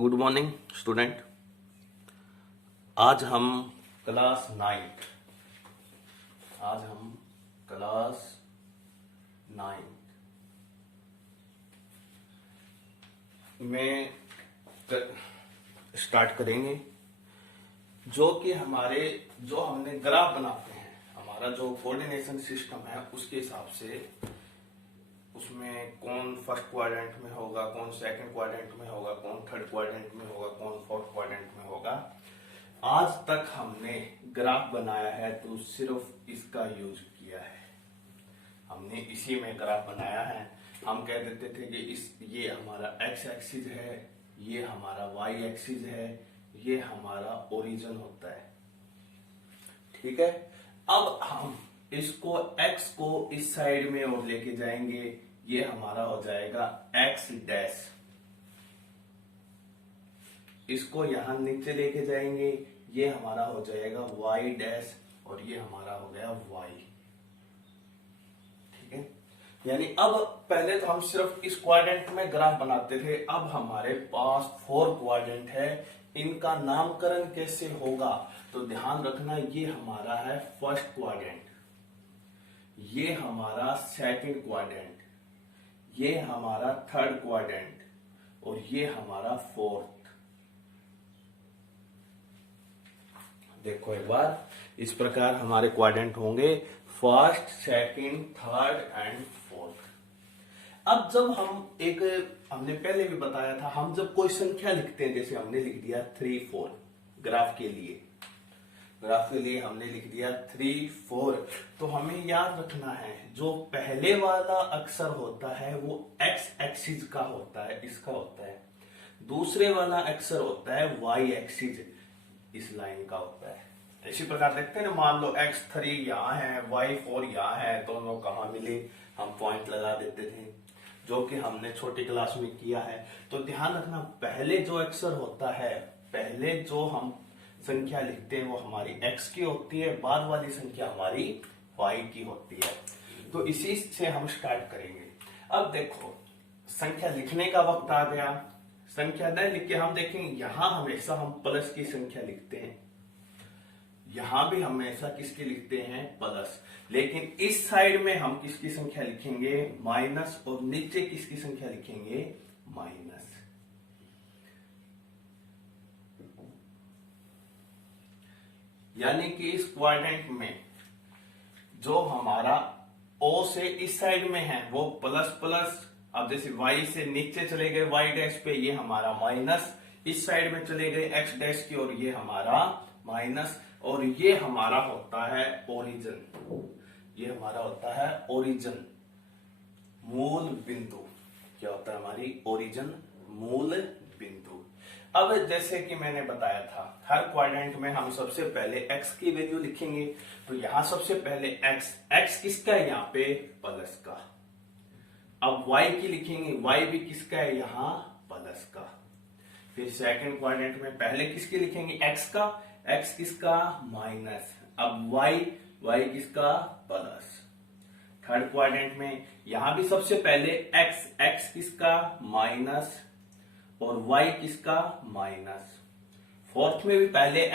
Good morning student. आज हम class ninth में स्टार्ट करेंगे, जो कि जो हमने ग्राफ बनाते हैं, हमारा जो कोऑर्डिनेशन सिस्टम है उसके हिसाब से उसमें कौन फर्स्ट क्वाड्रेंट में होगा, कौन सेकंड क्वाड्रेंट में होगा, कौन थर्ड क्वाड्रेंट में होगा, कौन फोर्थ क्वाड्रेंट में होगा। आज तक हमने ग्राफ बनाया है तो सिर्फ इसका यूज किया है, हमने इसी में ग्राफ बनाया है। हम कह देते थे कि ये हमारा एक्स एक्सिस है, ये हमारा वाई एक्सिस है, ये हमारा ओरिजिन होता है। ठीक है, अब हम इसको x को इस साइड में और लेके जाएंगे, ये हमारा हो जाएगा x डैश। इसको यहां नीचे लेके जाएंगे, ये हमारा हो जाएगा y डैश, और ये हमारा हो गया y। ठीक है, यानी अब पहले तो हम सिर्फ इस क्वाड्रेंट में ग्राफ बनाते थे, अब हमारे पास 4 क्वाड्रेंट है। इनका नामकरण कैसे होगा तो ध्यान रखना, ये हमारा है फर्स्ट क्वाड्रेंट, ये हमारा सेकंड क्वाड्रेंट, ये हमारा थर्ड क्वाड्रेंट, और ये हमारा फोर्थ। देखो एक बार, इस प्रकार हमारे क्वाड्रेंट होंगे, first, second, third and fourth. अब जब हमने पहले भी बताया था, हम जब कोई संख्या लिखते हैं, जैसे हमने लिख दिया 3 4 ग्राफ के लिए हमने लिख दिया 3 4, तो हमें याद रखना है जो पहले वाला अक्षर होता है वो एक्स एक्सिस का होता है, इसका होता है। दूसरे वाला अक्षर होता है वाई एक्सिस, इस लाइन का होता है। इसी प्रकार देखते हैं ना, मान लो x3 यहाँ है, y4 यहाँ है, दोनों कहाँ मिले, हम पॉइंट लगा देते थे, जो कि हमने छोटी क्लास में किया है। तो ध्यान रखना, पहले जो अक्षर होता है, पहले जो हम संख्या लिखते हैं वो हमारी x की होती है, बाद वाली संख्या हमारी y की होती है। तो इसी से हम स्टार्ट करेंगे। अब देखो, संख्या लिखने का वक्त आ गया। संख्या न लिख के हम देखेंगे, यहां हमेशा हम प्लस की संख्या लिखते हैं, यहां भी हमेशा किसकी लिखते हैं, प्लस। लेकिन इस साइड में हम किसकी संख्या लिखेंगे, माइनस, और नीचे किसकी संख्या लिखेंगे, माइनस। यानी कि इस क्वाड्रेंट में जो हमारा O से इस साइड में है वो प्लस प्लस। अब जैसे y से नीचे चले गए y डैश पे, ये हमारा माइनस, इस साइड में चले गए x डैश की और ये हमारा माइनस, और ये हमारा होता है ओरिजिन। ये हमारा होता है ओरिजिन, मूल बिंदु। क्या होता है हमारी ओरिजिन, मूल बिंदु। अब जैसे कि मैंने बताया था, हर क्वाड्रेंट में हम सबसे पहले x की वैल्यू लिखेंगे। तो यहां सबसे पहले x किसका है, यहाँ पे प्लस का। अब y की लिखेंगे, y भी किसका है, यहाँ प्लस का। फिर सेकंड क्वाड्रेंट में पहले किसकी लिखेंगे, x का, x किसका, माइनस। अब y किसका, प्लस। थर्ड क्वाड्रेंट में यहां भी सबसे पहले x किसका, माइनस, और y किसका, माइनस। फोर्थ में भी पहले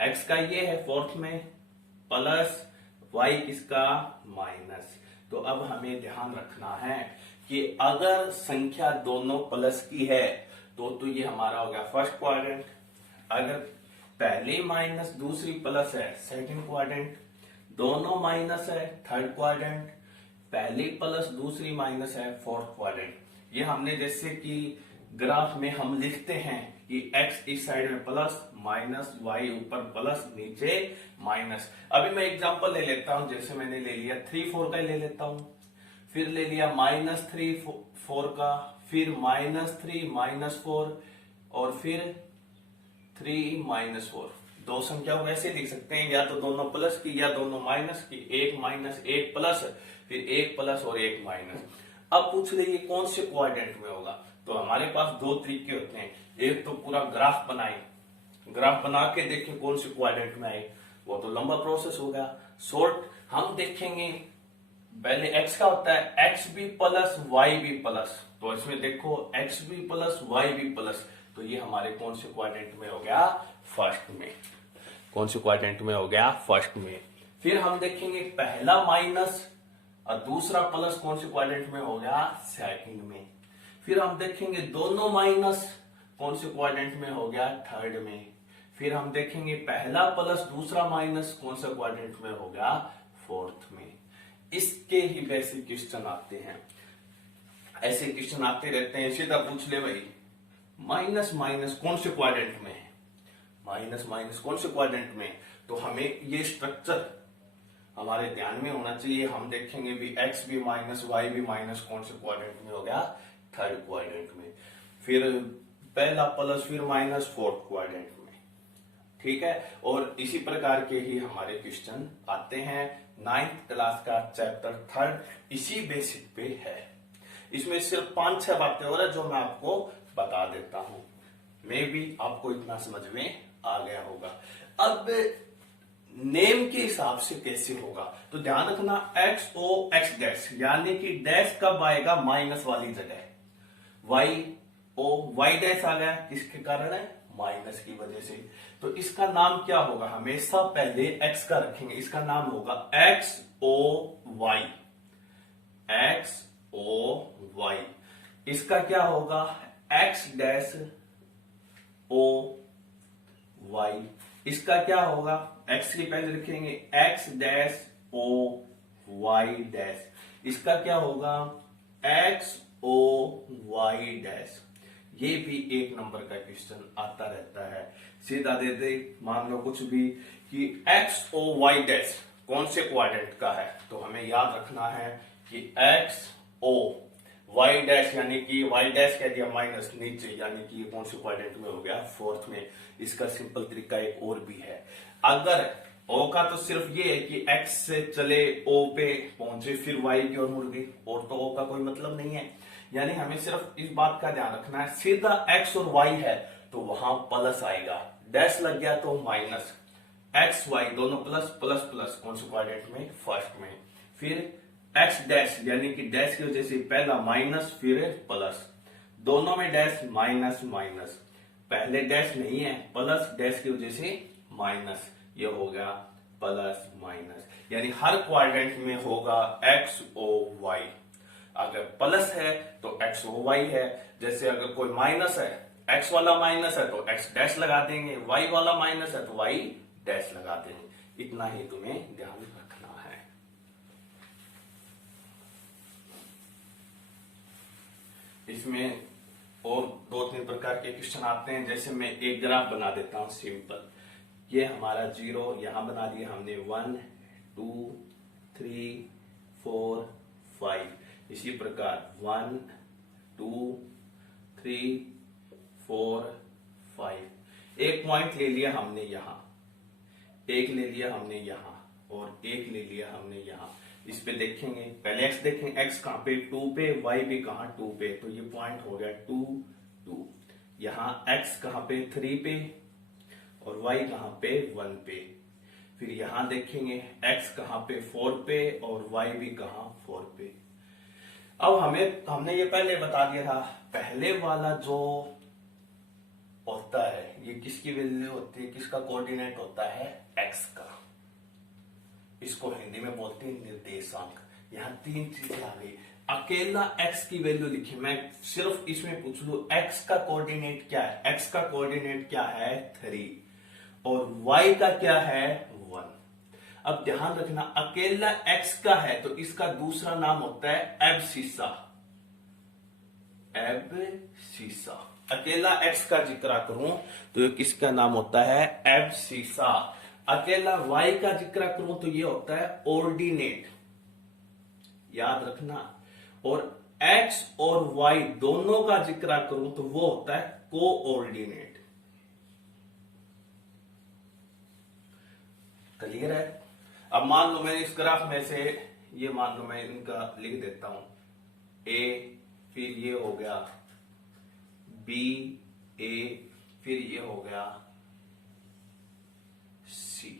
x का ये है, फोर्थ में प्लस, y किसका, माइनस। तो अब हमें ध्यान रखना है कि अगर संख्या दोनों प्लस की है तो ये हमारा हो गया फर्स्ट क्वाड्रेंट। अगर पहली माइनस दूसरी प्लस है, सेकंड क्वाड्रेंट। दोनों माइनस है, थर्ड क्वाड्रेंट। पहली प्लस दूसरी माइनस है, फोर्थ क्वाड्रेंट। ये हमने जैसे कि ग्राफ में हम लिखते हैं कि x इस साइड में प्लस, माइनस, y ऊपर प्लस, नीचे माइनस। अभी मैं एग्जांपल ले लेता हूं, जैसे मैंने ले लिया 3 4 का ही ले लेता हूं, फिर ले लिया -3 4 का, फिर -3 -4, और फिर 3 -4। दो संख्या वैसे लिख सकते हैं, या तो दोनों प्लस की या दोनों माइनस की, एक माइनस एक प्लस, फिर एक प्लस और एक माइनस। अब पूछ लीजिए कौन से क्वाड्रेंट में होगा, तो हमारे पास दो तरीके होते हैं। एक तो पूरा ग्राफ बनाए, ग्राफ बना के देखें कौन से क्वाड्रेंट में आए, वो तो लंबा प्रोसेस होगा। शॉर्ट हम देखेंगे, पहले x का होता है x भी प्लस y भी प्लस, तो इसमें देखो x भी प्लस y भी प्लस, तो ये हमारे कौन से क्वाड्रेंट में हो गया? फर्स्ट में। कौन से क्वाड्रेंट में हो गया? फर्स्ट में। फिर हम देखेंगे पहला माइनस और दूसरा प्लस कौन से क्वाड्रेंट में हो गया? सेकंड में। फिर हम देखेंगे दोनों माइनस कौन से क्वाड्रेंट में हो गया? थर्ड में। फिर हम देखेंगे पहला प्लस दूसरा माइनस कौन सा क्वाड्रेंट में हो गया? फोर्थ में। इसके ही बेसिक क्वेश्चन आते हैं, ऐसे क्वेश्चन आते रहते हैं। सीधा पूछ ले भाई माइनस माइनस कौन से क्वाड्रेंट में है? माइनस माइनस कौन से क्वाड्रेंट में? तो हमें ये स्ट्रक्चर हमारे ध्यान में होना चाहिए। हम देखेंगे भी एक्स भी माइनस वाई भी माइनस कौन से क्वाड्रेंट में हो गया? थर्ड क्वाड्रेंट में। फिर पहला प्लस फिर माइनस फोर्थ क्वाड्रेंट में। ठीक है, और इसी प्रकार के ही हमारे क्वेश्चन आते हैं। 9th क्लास का चैप्टर 3 इसी बेसिक पे है। इसमें सिर्फ 5-6 बातें और है जो मैं आपको बता देता हूं। मे भी आपको इतना समझ में आ गया होगा। अब नेम के हिसाब से कैसे होगा, तो ध्यान रखना एक्स ओ एक्स डैश, यानी कि डैश कब आएगा? माइनस वाली जगह। वाई ओ वाई डैश आ गया, किसके कारण है? माइनस की वजह से। तो इसका नाम क्या होगा? हमेशा पहले एक्स का रखेंगे, इसका नाम होगा X O Y. X O Y. इसका क्या होगा? X dash O Y. इसका क्या होगा? एक्स की पहले रखेंगे X dash O Y dash. इसका क्या होगा? X O Y dash. ये भी 1 नंबर का क्वेश्चन आता रहता है। सीधा दे दे, मान लो कुछ भी कि एक्स ओ वाई डैश कौन से क्वाड्रेंट का है, तो हमें याद रखना है कि एक्स ओ वाई डैश, यानी कि वाई डैश कह दिया माइनस नीचे, यानी कि ये कौन से क्वाड्रेंट में हो गया? फोर्थ में। इसका सिंपल तरीका एक और भी है। अगर ओ का तो सिर्फ ये है कि एक्स से चले ओ पे पहुंचे फिर वाई की ओर मुड़ गई, और तो ओ का कोई मतलब नहीं है। यानी हमें सिर्फ इस बात का ध्यान रखना है, सीधा एक्स और वाई है तो वहां प्लस आएगा, डैश लग गया तो माइनस। एक्स वाई दोनों प्लस प्लस प्लस कौन से क्वाड्रेंट में? फर्स्ट में। फिर एक्स डैश, यानी कि डैश की वजह से पहला माइनस फिर प्लस, दोनों में डैश माइनस माइनस। पहले डैश नहीं है, प्लस डैश की वजह से माइनस, ये हो गया प्लस माइनस। यानी हर क्वाड्रेंट में होगा एक्स ओ वाई। अगर प्लस है तो एक्स ओ वाई है। जैसे अगर कोई माइनस है, एक्स वाला माइनस है तो एक्स डैश लगा देंगे, वाई वाला माइनस है तो वाई डैश लगा देंगे। इतना ही तुम्हें ध्यान रखना है। इसमें और 2-3 प्रकार के क्वेश्चन आते हैं। जैसे मैं एक ग्राफ बना देता हूं सिंपल। ये हमारा 0 यहां बना दिया हमने, 1 2 3 4 5। इसी प्रकार 1 2 3 4 5। एक पॉइंट ले लिया हमने यहां, एक ले लिया हमने यहां, और एक ले लिया हमने यहां। इस पे देखेंगे, पहले एक्स देखेंगे, एक्स कहां पे? 2 पे, वाई भी कहां? 2 पे। तो ये पॉइंट हो गया 2 2। यहां एक्स कहां पे? 3 पे, और वाई कहां पे? 1 पे। फिर यहां देखेंगे एक्स कहां पे? 4 पे, और वाई भी कहां? 4 पे। अब हमने ये पहले बता दिया था, पहले वाला जो होता है ये किसकी वैल्यू होती है? किसका कोऑर्डिनेट होता है? एक्स का। इसको हिंदी में बोलते हैं निर्देशांक। यहां 3 चीजें आ गई। अकेला एक्स की वैल्यू लिखी, मैं सिर्फ इसमें पूछ लू एक्स का कोऑर्डिनेट क्या है? एक्स का कोऑर्डिनेट क्या है? 3, और वाई का क्या है? 1। अब ध्यान रखना, अकेला एक्स का है तो इसका दूसरा नाम होता है एब्सिसा। एब्सिसा। अकेला एक्स का जिक्र करूं तो ये किसका नाम होता है? एब्सिसा। अकेला वाई का जिक्र करूं तो ये होता है ऑर्डिनेट, याद रखना। और एक्स और वाई दोनों का जिक्र करूं तो वो होता है कोऑर्डिनेट। क्लियर है? अब मान लो मैंने इस ग्राफ में से ये मान लो मैं इनका लिख देता हूं, ए, फिर ये हो गया बी ए, फिर ये हो गया सी।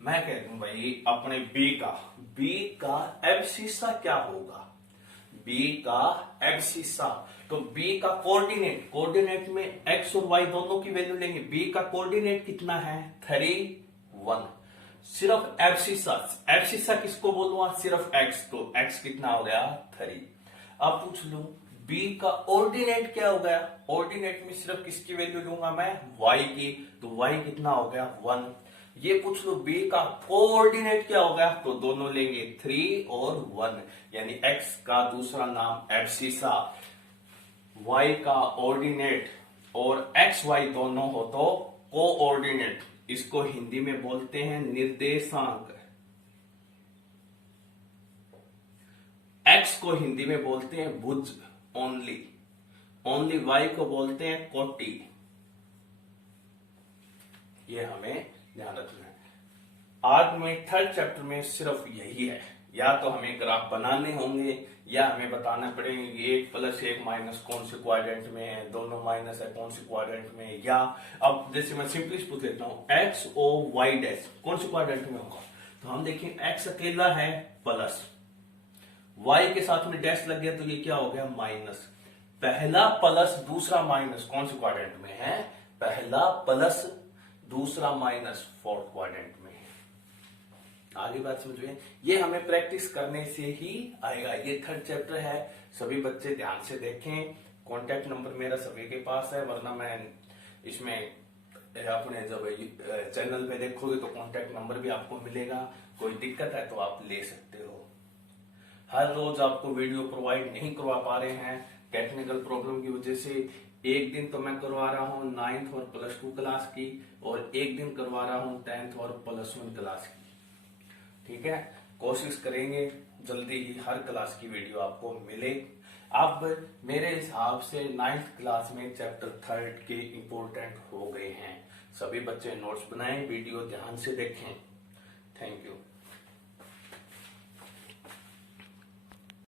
मैं कह दूं भाई अपने बी का एब्सिसा क्या होगा? बी का एब्सिसा तो बी का कोऑर्डिनेट, कोऑर्डिनेट में एक्स और वाई दोनों की वैल्यू लेंगे। बी का कोऑर्डिनेट कितना है 3 1। सिर्फ एब्सिसा किसको बोलूंगा, सिर्फ एक्स, तो एक्स कितना हो गया 3। अब पूछ लू बी का ऑर्डिनेट क्या हो गया, ऑर्डिनेट में सिर्फ किसकी वैल्यू लूंगा मैं, वाई की, तो वाई कितना हो गया 1। ये पूछ लो बी का कोऑर्डिनेट क्या हो गया, तो दोनों लेंगे 3 और 1, यानी एक्स का दूसरा नाम एब्सिसा, वाई का ऑर्डिनेट और एक्स वाई दोनों हो तो कोऑर्डिनेट। इसको हिंदी में बोलते हैं निर्देशांक। एक्स को हिंदी में बोलते हैं भुज, ओनली वाई को बोलते हैं कोटि। ये हमें ध्यान रखना है। आज में थर्ड चैप्टर में सिर्फ यही है, या तो हमें ग्राफ बनाने होंगे या हमें बताना पड़ेगा 1 + 1 - कौन से क्वाड्रेंट में है, दोनों माइनस है कौन से क्वाड्रेंट में है। या अब जैसे मैं सिंपली पूछ लेता हूं एक्स ओ वाई डैश कौन से क्वाड्रेंट में होगा, तो हम देखें एक्स अकेला है प्लस, वाई के साथ में डैश लग गया तो ये क्या हो गया माइनस। पहला प्लस दूसरा माइनस कौन से क्वाड्रेंट में है, पहला प्लस दूसरा माइनस फोर्थ क्वाड्रेंट में है। आगे बात समझिए, ये हमें प्रैक्टिस करने से ही आएगा। ये थर्ड चैप्टर है, सभी बच्चे ध्यान से देखें। कॉन्टेक्ट नंबर मेरा सभी के पास है, वरना मैं इसमें अपने जब चैनल पे देखोगे तो कॉन्टेक्ट नंबर भी आपको मिलेगा। कोई दिक्कत है तो आप ले सकते हो। हर रोज आपको वीडियो प्रोवाइड नहीं करवा पा रहे हैं टेक्निकल प्रॉब्लम की वजह से। एक दिन तो मैं करवा रहा हूँ 9th और +2 क्लास की, और एक दिन करवा रहा हूँ 10th और +1 क्लास की। ठीक है, कोशिश करेंगे जल्दी ही हर क्लास की वीडियो आपको मिले। अब मेरे हिसाब से 9th क्लास में चैप्टर 3 के इंपोर्टेंट हो गए हैं। सभी बच्चे नोट्स बनाएं, वीडियो ध्यान से देखें। Thank you.